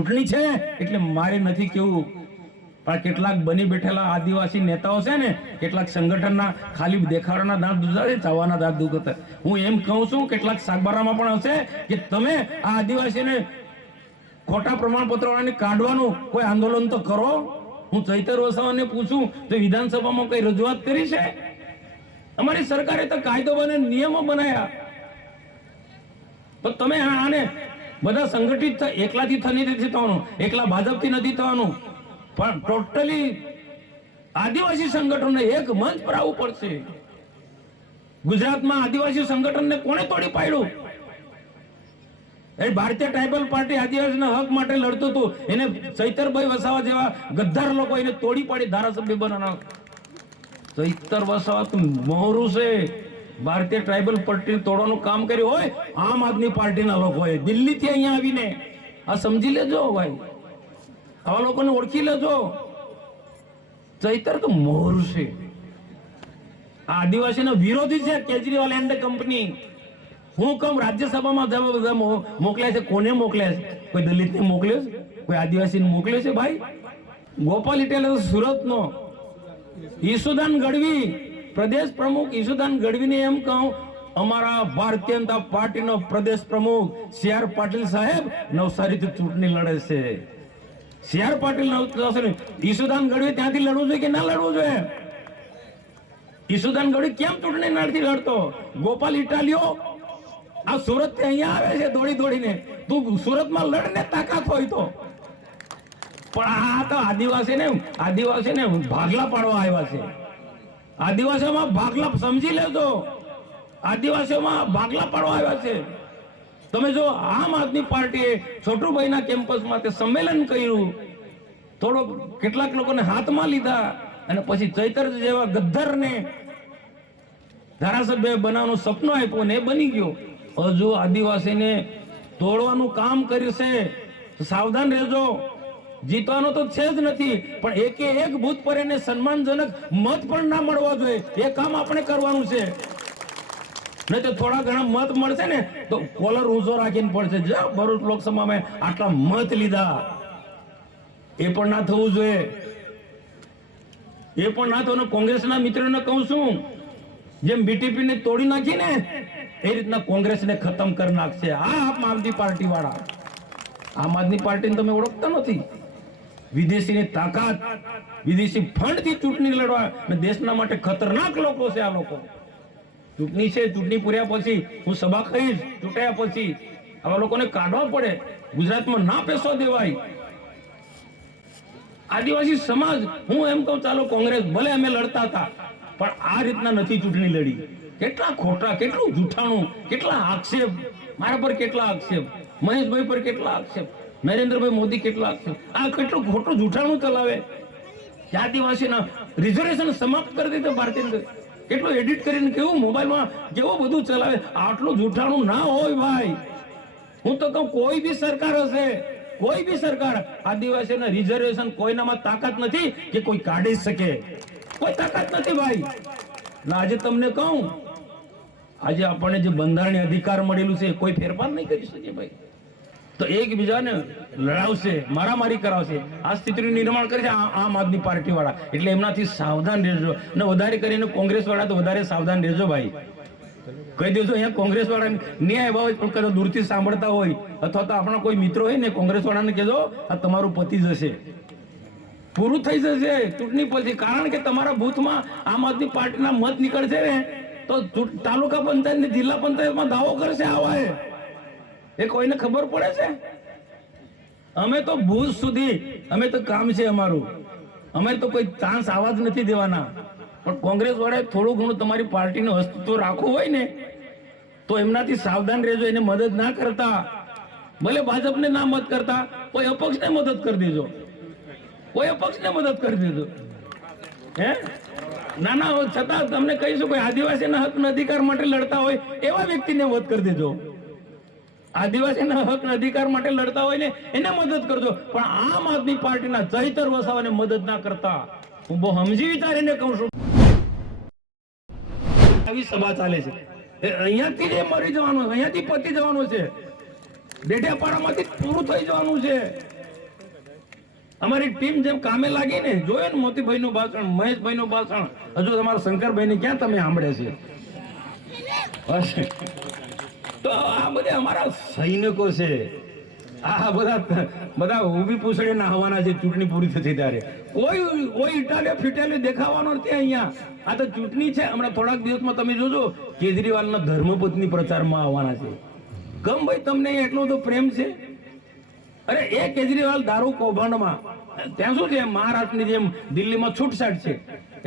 ચૂંટણી છે એટલે મારે નથી કેવું, પણ કેટલાક બની બેઠેલા આદિવાસી નેતાઓ છે ને, કેટલાક સંગઠનના ખાલી દેખાડાના દાંત દુખતા ચાવાના દાંત દુખતા. હું એમ કહું છું કેટલાક સાગબારામાં પણ હશે કે તમે આ આદિવાસીને ખોટા પ્રમાણપત્રોને કાઢવાનું કોઈ આંદોલન તો કરો. હું ચૈતર વસાવાને પૂછું તો વિધાનસભામાં કઈ રજૂઆત કરી છે? અમારી સરકારે તો કાયદો બને નિયમો બનાવ્યા, તો તમે આને બધા સંગઠિત એકલાથી નથી થવાનું, એકલા ભાજપથી નથી થવાનું, પણ ટોટલી આદિવાસી સંગઠનને એક મંચ પર આવવું પડશે. ગુજરાતમાં આદિવાસી સંગઠનને કોણે તોડી પાડ્યું? ભારતીય ટ્રાઇબલ પાર્ટી આદિવાસીના હક માટે લડતું હતું, એને ચૈતરભાઈ વસાવા જેવા ગદ્દાર લોકો એને તોડી પાડી ધારાસભ્ય બનાવના. ચૈતર વસાવા તો મોહરું છે. ભારતીય ટ્રાઇબલ પાર્ટી તોડવાનું કામ કર્યું હોય આમ આદમી પાર્ટીના લોકોએ દિલ્હીથી અહીંયા આવીને. આ સમજી લેજો ભાઈ, આવા લોકોને ઓળખી લેજો. ચૈતર તો મોહરું છે, આદિવાસીનો વિરોધી છે. Kejriwal and company. હું કહું રાજ્યસભામાં બધા મોકલ્યા છે, કોને મોકલ્યા છે? કોઈ દલિતને મોકલ્યો છે? કોઈ આદિવાસીને મોકલ્યો છે? ભાઈ ગોપાલ ઇટાલિયા સુરતનો, ઈસુદાન ગઢવી પ્રદેશ પ્રમુખ. ઈસુદાન ગઢવીને એમ કહું, અમારા ભારતીય જનતા પાર્ટીનો પ્રદેશ પ્રમુખ સી.આર. પાટીલ સાહેબ નવસારીથી ચૂંટણી લડે છે. સી.આર. પાટીલ નવસારી, ઈસુદાન ગઢવી ત્યાંથી લડવું જોઈએ કે ના લડવું જોઈએ? ઈસુદાન ગઢવી કેમ ચૂંટણી નથી લડતો? ગોપાલ ઇટાલિયો આ સુરત થી અહીંયા આવે છે દોડી દોડીને. તું સુરતમાં લડને તાકાત હોય તો. પણ આ તો આદિવાસીને ભાગલા પાડવા આવ્યા છે. આદિવાસીઓમાં ભાગલા, સમજી લેજો, આદિવાસીઓમાં ભાગલા પાડવા આવ્યા છે. તમે જો આમ આદમી પાર્ટીએ છોટુભાઈના કેમ્પસમાં તે સંમેલન કર્યું, થોડો કેટલાક લોકોને હાથમાં લીધા અને પછી ચૈતર જેવા ગદ્દારને ધારાસભ્ય બનાવવાનું સપનું આપ્યું ને એ બની ગયો. હજુ આદિવાસીને તોડવાનું કામ કર્યું છે, સાવધાન રહેજો. જીતવાનો તો છે જ નથી, પણ એકે એક બૂથ પર એને સન્માનજનક મત પણ ના મળવા જોઈએ. એ કામ આપણે કરવાનું છે. નહીં તો થોડા ઘણા મત મળશે ને તો કોલર ઊંચો રાખીને પડશે. ભરૂચ લોકસભામાં આટલા મત લીધા, એ પણ ના થવું જોઈએ. એ પણ ના થવું. કોંગ્રેસના મિત્રોને કહું છું, જેમ બીટીપી ને તોડી નાખી ને એ રીતના કોંગ્રેસને ખતમ કરી નાખશે આમ આદમી પાર્ટી વાળા. આમ આદમી પાર્ટીને તમે ઓળખતા નથી. વિદેશીની તાકાત, વિદેશી ફંડથી ચૂંટણી લડવા અને દેશના માટે ખતરનાક લોકો છે આ લોકો. ચૂંટણી છે, ચૂંટણી પૂર્યા પછી હું સભા કહીશ, ચૂંટાયા પછી આવા લોકોને કાઢવા પડે. ગુજરાતમાં ના પેસો દેવાય. આદિવાસી સમાજ, હું એમ કહું ચાલો કોંગ્રેસ ભલે અમે લડતા હતા, પણ આ રીતના નથી ચૂંટણી લડી. કેટલા ખોટા, કેટલું જૂઠાણું, કેટલા આક્ષેપ મારા પર, કેટલા આક્ષેપ મહેશભાઈ પર, કેટલા આક્ષેપ નરેન્દ્રભાઈ મોદી, કેટલા આક્ષેપ. આ કેટલું ખોટું જૂઠાણું ચલાવે. આદિવાસીના રિઝર્વેશન સમાપ્ત કરી દીધું ભારતીય. કેટલું એડિટ કરીને કેવું મોબાઈલમાં કેવું બધું ચલાવે. આટલું જૂઠાણું ના હોય ભાઈ. હું તો કહું કોઈ બી સરકાર હશે, કોઈ બી સરકાર, આદિવાસીના રિઝર્વેશન કોઈનામાં તાકાત નથી કે કોઈ કાઢી શકે. કોઈ તાકાત નથી ભાઈ. આજે તમને કહું, આજે આપણને જે બંધારણીય અધિકાર મળેલું છે કોઈ ફેરફાર નહીં કરી શકે ભાઈ. તો એકબીજાને લડાવશે, મારામારી કરાવશે. આ સ્થિતિનું નિર્માણ કરે છે આમ આદમી પાર્ટી વાળા. એટલે એમનાથી સાવધાન રહેજો. અને વધારે કરીને કોંગ્રેસ વાળા તો વધારે સાવધાન રહેજો ભાઈ. કહી દેજો અહીંયા કોંગ્રેસ વાળા ન્યાય ભાવ પણ કદાચ દૂરથી સાંભળતા હોય, અથવા તો આપણા કોઈ મિત્રો હોય ને કોંગ્રેસ વાળાને કહેજો આ તમારું પતિ જશે, પૂરું થઈ જશે ચૂંટણી પછી. કારણ કે તમારા બૂથમાં આમ આદમી પાર્ટીના મત નીકળશે ને તો તાલુકા પંચાયત ને જિલ્લા પંચાયતમાં દાવો કરશે આવા એ કોઈને ખબર પડે છે? અમે તો બૂથ સુધી, અમે તો કામ છે અમારું, અમે તો કોઈ ચાન્સ આવા જ નથી દેવાના. પણ કોંગ્રેસ વાળાએ થોડું ઘણું તમારી પાર્ટીનું અસ્તિત્વ રાખવું હોય ને તો એમનાથી સાવધાન રહેજો. એને મદદ ના કરતા, ભલે ભાજપને ના મદદ કરતા, કોઈ અપક્ષને મદદ કરી દેજો. કોઈ અપક્ષને મદદ કરી દેજો. હે ના છતાં તમને કહીશું, કોઈ આદિવાસીના હક અધિકાર માટે લડતા હોય એવા વ્યક્તિને મદદ કરી દેજો. આદિવાસીના હક અધિકાર માટે લડતા હોય ને એને મદદ કરજો. પણ આમ આદમી પાર્ટીના ચૈતર વસાવાને મદદ ના કરતા. હું બહુ સમજી વિચારીને કહું છું. આવી સભા ચાલે છે, અહીંયાથી જ મરી જવાનું, અહીંયાથી પતી જવાનું છે, ડેડિયાપાડામાંથી પૂરું થઈ જવાનું છે. અમારી ટીમ જેમ કામે લાગી ને, જોયે ને મોતીભાઈ નું ભાષણ, મહેશભાઈ નું ભાષણ, હજુ તમારા શંકરભાઈ ને ક્યાં તમે સાંભળે છે? તો આ બધા અમારા સૈનિકો છે. આ બધા ઊભી પૂછડી નાહવાના છે ચૂંટણી પૂરી થશે ત્યારે. કોઈ ઇટાલે ફિટાલે દેખાવાનો નથી અહીંયા. આ તો ચૂંટણી છે. હમણાં થોડાક દિવસમાં તમે જોજો કેજરીવાલના ધર્મપત્ની પ્રચારમાં આવવાના છે. કેમ ભાઈ તમને એટલો બધો પ્રેમ છે? અરે એ કેજરીવાલ દારૂ કૌભાંડમાં, ત્યાં શું છે, મહારાષ્ટ્રની જેમ દિલ્હીમાં છૂટછાટ છે.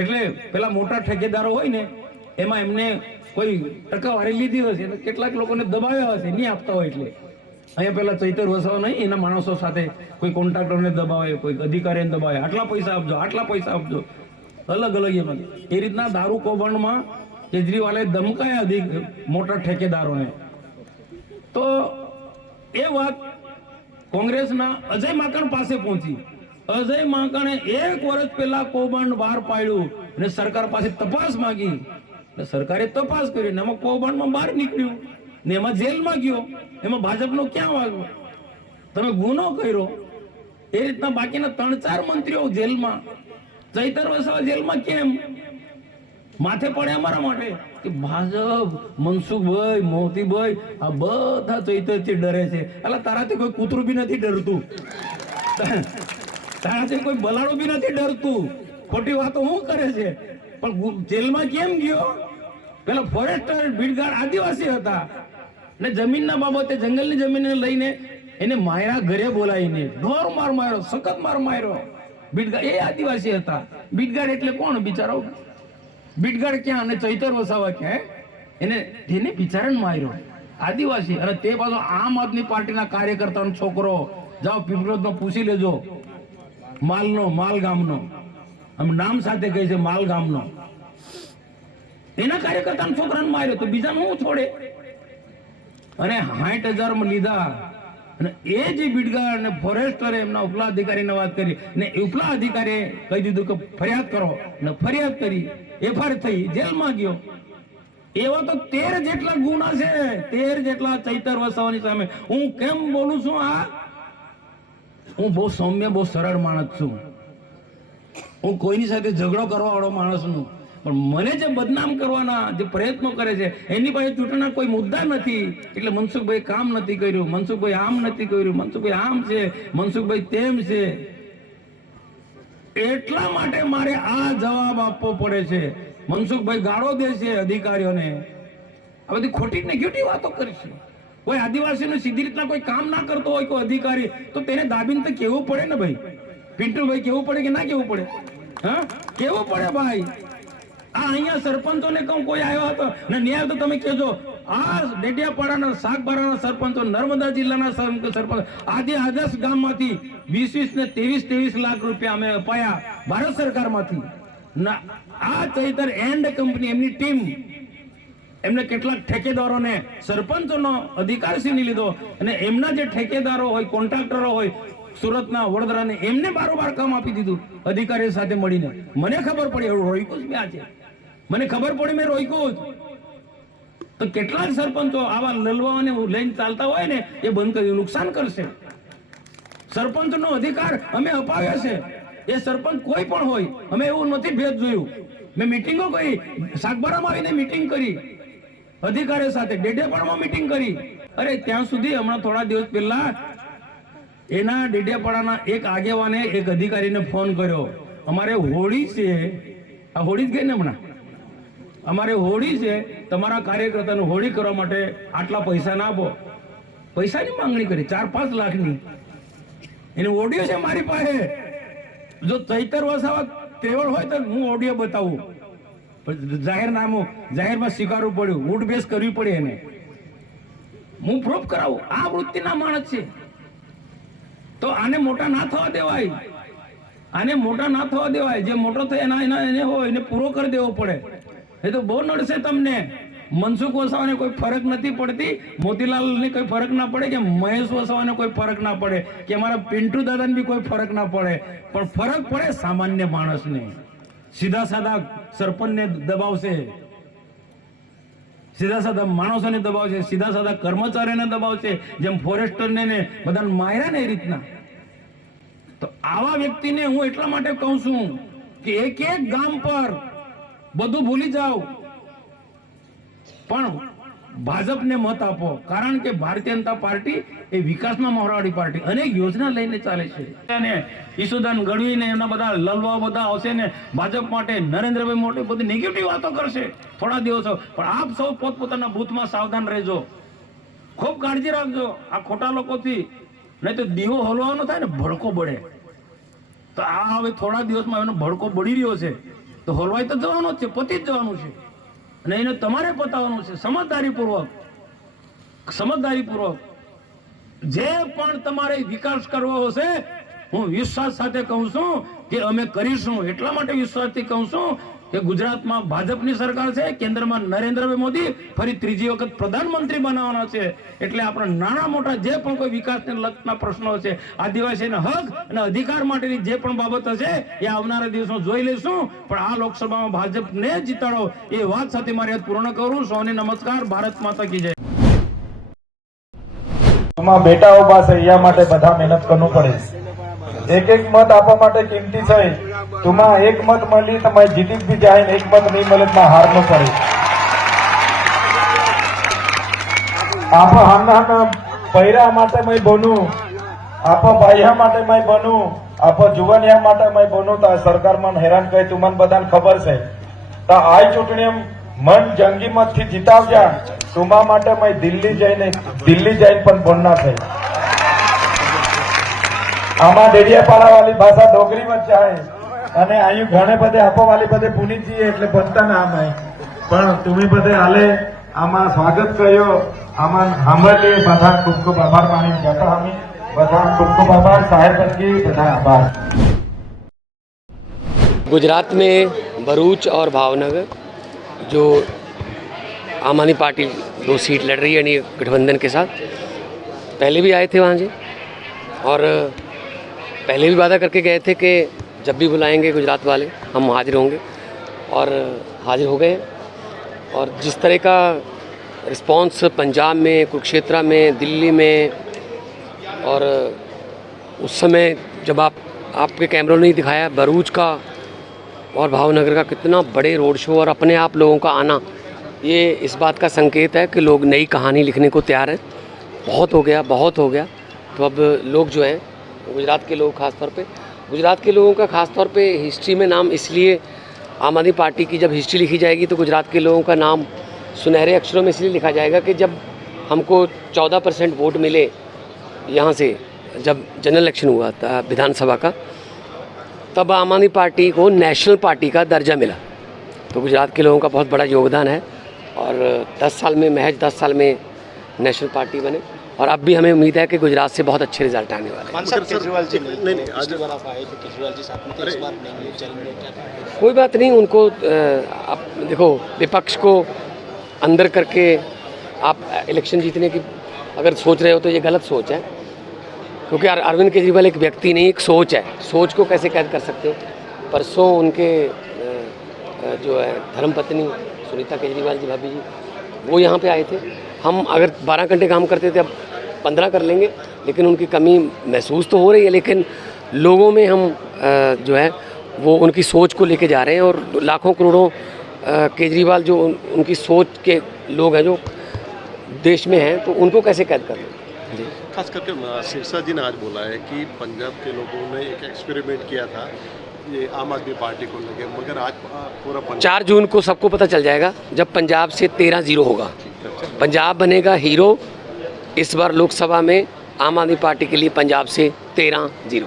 એટલે પેલા મોટા ઠેકેદારો હોય ને એમાં એમને કોઈ ટકાવારી લીધી હશે, કેટલાક લોકોને દબાવ્યા હશે, નહીં આપતા હોય. એટલે અહીંયા પેલા ચૈતર વસાવા નહીં, એના માણસો સાથે કોઈ કોન્ટ્રાક્ટરને દબાવે, કોઈ અધિકારીને દબાવે, આટલા પૈસા આપજો, આટલા પૈસા આપજો, અલગ અલગ એમાં. એ રીતના દારૂ કૌભાંડમાં કેજરીવાલે ધમકાયા મોટા ઠેકેદારોને. તો એ વાત કોંગ્રેસના અજય માકણ પાસે પહોંચી. અજય માકણે 1 વર્ષ પહેલા કૌભાંડ બહાર પાડ્યું અને સરકાર પાસે તપાસ માંગી. સરકારે તપાસ કરી, એમાં કૌભાંડમાં બહાર નીકળ્યું ને એમાં જેલમાં ગયો. એમાં ભાજપનો ક્યાં વાગ્યો? તમે ગુનો કર્યો. એ રીતના બાકીના 3-4 મંત્રીઓ જેલમાં. ચૈતર વસાવા જેલમાં કેમ? માથે પડે અમારા માટે કે ભાજપ, મનસુખભાઈ, મોતીભાઈ આ બધા ચૈતરથી ડરે છે. એટલે તારાથી કોઈ કૂતરું બી નથી ડરતું, તારાથી કોઈ બલાડું બી નથી ડરતું. ખોટી વાતો શું કરે છે? પણ જેલમાં કેમ ગયો? પેલા ફોરેસ્ટર ભીડગાડ આદિવાસી હતા ને જમીનના બાબતે જંગલની જમીનને લઈને એને માયરા ઘરે બોલાવીને ઢોર માર માર્યો, સખત માર માર્યો. ભીડગાડ એ આદિવાસી હતા. ભીડગાડ એટલે કોણ બિચારો? ભીડગાડ ક્યાં અને ચૈતર વસાવા ક્યાં? એને બિચારાને માર્યો, આદિવાસી. અને તે પાછો આમ આદમી પાર્ટીના કાર્યકર્તાનો છોકરો. જાઓ પીપળોદમાં પૂછી લેજો, માલ ગામનો, આમ નામ સાથે કહે છે માલ ગામનો. એના કાર્યકર્તાના છોકરાને માર્યો તો બીજાને હું છોડે? અને 60,000 લીધા. અને એ જે ભીડગાડ અને ફોરેસ્ટરે એમના ઉપલા અધિકારીને વાત કરી ને ઉપલા અધિકારીએ કહી દીધું કે ફરિયાદ કરો, ને ફરિયાદ કરી, એફઆઈઆર થઈ, જેલમાં ગયો. એવા તો 13 જેટલા ગુના છે, 13 જેટલા ચૈતર વસાવાની સામે. હું કેમ બોલું છું? હું બહુ સૌમ્ય, બહુ સરળ માણસ છું. હું કોઈની સાથે ઝઘડો કરવા વાળો માણસ છું. પણ મને જે બદનામ કરવાના જે પ્રયત્નો કરે છે, એની પાસે ચૂંટણીના કોઈ મુદ્દા નથી. એટલે મનસુખભાઈ કામ નથી કર્યું, મનસુખભાઈ આમ નથી કર્યું, મનસુખભાઈ આમ છે, મનસુખભાઈ તેમ છે. એટલા માટે મારે આ જવાબ આપવો પડે છે. મનસુખભાઈ ગાળો દે છે અધિકારીઓને, આ બધી ખોટી નેગેટિવ વાતો કરે છે. કોઈ આદિવાસીનું સીધી રીતના કોઈ કામ ના કરતો હોય કોઈ અધિકારી, તો તેને દાબીને તો કેવું પડે ને ભાઈ. પિન્ટુભાઈ કેવું પડે કે ના કેવું પડે? હા, કેવું પડે ભાઈ. આ અહીંયા સરપંચોને કહું, કોઈ આવ્યો હતો ને ન્યાય તો તમે કહેજો. આ ડેડિયાપાડાના શાકબારાના સરપંચો, નર્મદા જિલ્લાના સરપંચ, આદર્શ ગામમાંથી 20 ને 23 લાખ રૂપિયા અમે અપાયા ભારત સરકારમાંથી. આ ચૈતર એન્ડ કંપની, એમની ટીમ, એમને કેટલાક ઠેકેદારોને સરપંચોનો અધિકાર છીની લીધો અને એમના જે ઠેકેદારો હોય, કોન્ટ્રાક્ટરો હોય સુરતના, વડોદરાને, એમને બારોબાર કામ આપી દીધું અધિકારીઓ સાથે મળીને. મને ખબર પડી, રોક્યું જ મેં આજે. મને ખબર પડી, મેં રોક્યું જ. તો કેટલાક સરપંચો આવા લલવાને લઈને ચાલતા હોય ને, એ બંધ કરી, નુકસાન કરશે. સરપંચનો અધિકાર અમે અપાવ્યા છે. એ સરપંચ કોઈ પણ હોય, અમે એવું નથી ભેદ જોયું. મેં મિટિંગો કરી, શાકબારામાં આવીને મિટિંગ કરી અધિકારીઓ સાથે, ડેડિયાપાડામાં મિટિંગ કરી. અરે ત્યાં સુધી હમણાં થોડા દિવસ પહેલા એના ડેડિયાપાડાના એક આગેવાને એક અધિકારીને ફોન કર્યો, અમારે હોળી છે, આ હોળી જ ગઈ ને હમણાં, અમારે હોળી છે, તમારા કાર્યકર્તાને હોળી કરવા માટે આટલા પૈસા ના આપો. પૈસાની માંગણી કરી 4-5 લાખની. એનો ઓડિયો છે મારી પાસે. જો ચૈતર વસાવા તેવડ હોય તો હું ઓડિયો બતાવું. જાહેરમાં સ્વીકારવું પડ્યું, ઉઠબેસ કરવી પડે એને. હું પ્રૂફ કરાવું. આ વૃત્તિના માણસ છે. તો આને મોટા ના થવા દેવાય, આને મોટા ના થવા દેવાય. જે મોટો થાય એને હોય એને પૂરો કરી દેવો પડે. એ તો બહુ નડશે તમને. મનસુખ વસાવાને કોઈ ફરક નથી પડતી, મોતીલાલને કોઈ ફરક ના પડે, કે મહેશ વસાવાને કોઈ ફરક ના પડે, કે અમારા પિન્ટુ દાદાને બી કોઈ ફરક ના પડે. પણ ફરક પડે સામાન્ય માણસને. સીધા સાદા સરપંચને દબાવશે, સીધા સાદા માણસોને દબાવશે, સીધા સાદા કર્મચારીઓને દબાવશે, જેમ ફોરેસ્ટરને ને બધાને માર્યા ને એ રીતના. તો આવા વ્યક્તિને હું એટલા માટે કહું છું કે એક એક ગામ પર બધું ભૂલી જાઓ પણ ભાજપને મત આપો, કારણ કે ભારતીય જનતા પાર્ટી એ વિકાસના મોહરાવાળી પાર્ટી અનેક યોજના લઈને ચાલે છે. અને ઈસુદાન ગઢવી ને એના બધા લલવાઓ બધા આવશે ને ભાજપ માટે નરેન્દ્રભાઈ મોટી બધી નેગેટિવ વાતો કરશે થોડા દિવસો. પણ આપ સૌ પોતપોતાના બૂથમાં સાવધાન રહેજો, ખૂબ કાળજી રાખજો આ ખોટા લોકોથી, નહીં તો દીવો હલવાનો થાય ને ભડકો બળે. તો આ હવે થોડા દિવસમાં એનો ભડકો બળી રહ્યો છે તો હલવાઈ તો જવાનો જ છે, પતી જ જવાનું છે અને એને તમારે પતાવવાનું છે. સમજદારીપૂર્વક જે પણ તમારે વિકાસ કરવો હશે હું વિશ્વાસ સાથે કહું છું કે અમે કરીશું. એટલા માટે વિશ્વાસથી કહું છું કે ગુજરાતમાં ભાજપની સરકાર છે, કેન્દ્રમાં નરેન્દ્રભાઈ મોદી ફરી ત્રીજી વખત પ્રધાનમંત્રી બનાવવાના છે. એટલે આપણે નાના મોટા જે પણ કોઈ વિકાસને લગતા પ્રશ્નો છે, આદિવાસીના હક અને અધિકાર માટેની જે પણ બાબત હશે એ આવનારા દિવસમાં જોઈ લઈશું. પણ આ લોકસભામાં ભાજપને જીતાડો એ વાત સાથે મારી વાત પૂર્ણ કરું. સૌને નમસ્કાર. ભારત માતા કી જય. બેટા ઉભા છે યા માટે બધા મહેનત કરવું પડે. એક એક મત આપવા માટે કિંમતી છે. તુમાં એક મત મળી તો મેં જીતી બી જાય, એક મત નહીં મળે તો હાર ન પડે. આપ હાના પૈરા માટે મેં બનું, આપ બાહ્યા માટે મેં બનું, આપ જુવાનિયા માટે મેં બનું તો સરકારમાં હેરાન કરી તુમને બધાને ખબર છે. તો આ ચૂંટણી મન જંગી મતથી જીતાવજા. તુમા માટે મેં દિલ્હી જઈને પણ બોલના છે. આમાં ડેડિયાપાડા વાળી ભાષા ડોગરી વચ્ચે આવે અને અહીં ઘણે બધે આપો વાળી બધે પૂની જઈએ એટલે બનતા ના આમાં પણ તમે બધે હાલે આમાં સ્વાગત કર્યો. આમાં સાંભળીએ બધા ખૂબ ખૂબ આભાર માની જતા અમે બધા ખૂબ ખૂબ આભાર. સાહેબ બનગી બધા આભાર. गुजरात में भरूच और भावनगर जो आम आदमी पार्टी 2 सीट लड़ रही है यानी गठबंधन के साथ, पहले भी आए थे वहाँ से और पहले भी वादा करके गए थे कि जब भी बुलाएंगे गुजरात वाले हम हाजिर होंगे और हाजिर हो गए. और जिस तरह का रिस्पांस पंजाब में, कुरुक्षेत्र में, दिल्ली में और उस समय जब आपके कैमरों ने दिखाया भरूच का और भावनगर का कितना बड़े रोड शो और अपने आप लोगों का आना, ये इस बात का संकेत है कि लोग नई कहानी लिखने को तैयार हैं. बहुत हो गया. तो अब लोग जो हैं गुजरात के लोग ख़ास तौर पे, गुजरात के लोगों का ख़ास तौर पे हिस्ट्री में नाम इसलिए आम आदमी पार्टी की जब हिस्ट्री लिखी जाएगी तो गुजरात के लोगों का नाम सुनहरे अक्षरों में इसलिए लिखा जाएगा कि जब हमको 14% वोट मिले यहाँ से, जब जनरल इलेक्शन हुआ था विधानसभा का, तब आम आदमी पार्टी को नेशनल पार्टी का दर्जा मिला. तो गुजरात के लोगों का बहुत बड़ा योगदान है और 10 साल में, महज 10 साल में नेशनल पार्टी बने. और अब भी हमें उम्मीद है कि गुजरात से बहुत अच्छे रिजल्ट आने वाले हैं. केजरीवाल जी नहीं आज बार आप आए थे, केजरीवाल जी साथ में थे, इस बार नहीं चल रहे क्या? कोई बात नहीं, उनको आप देखो विपक्ष को अंदर करके आप इलेक्शन जीतने की अगर सोच रहे हो तो ये गलत सोच है, क्योंकि अरविंद केजरीवाल एक व्यक्ति नहीं, एक सोच है. सोच को कैसे कैद कर सकते हो? परसों उनके जो है धर्मपत्नी सुनीता केजरीवाल जी, भाभी जी, वो यहाँ पे आए थे. हम अगर 12 घंटे काम करते थे अब 15 कर लेंगे, लेकिन उनकी कमी महसूस तो हो रही है. लेकिन लोगों में हम जो है वो उनकी सोच को लेके जा रहे हैं और लाखों करोड़ों केजरीवाल जो उनकी सोच के लोग हैं जो देश में हैं, तो उनको कैसे कैद कर लें. जी, खास करके सिरसा जी ने आज बोला है कि पंजाब के लोगों ने एक एक्सपेरिमेंट किया था ये आम आदमी पार्टी को लगे, मगर आज पूरा 4 जून को सबको पता चल जाएगा जब पंजाब से 13-0 होगा. पंजाब बनेगा हीरो. इस बार लोकसभा में आम आदमी पार्टी के लिए पंजाब से 13-0.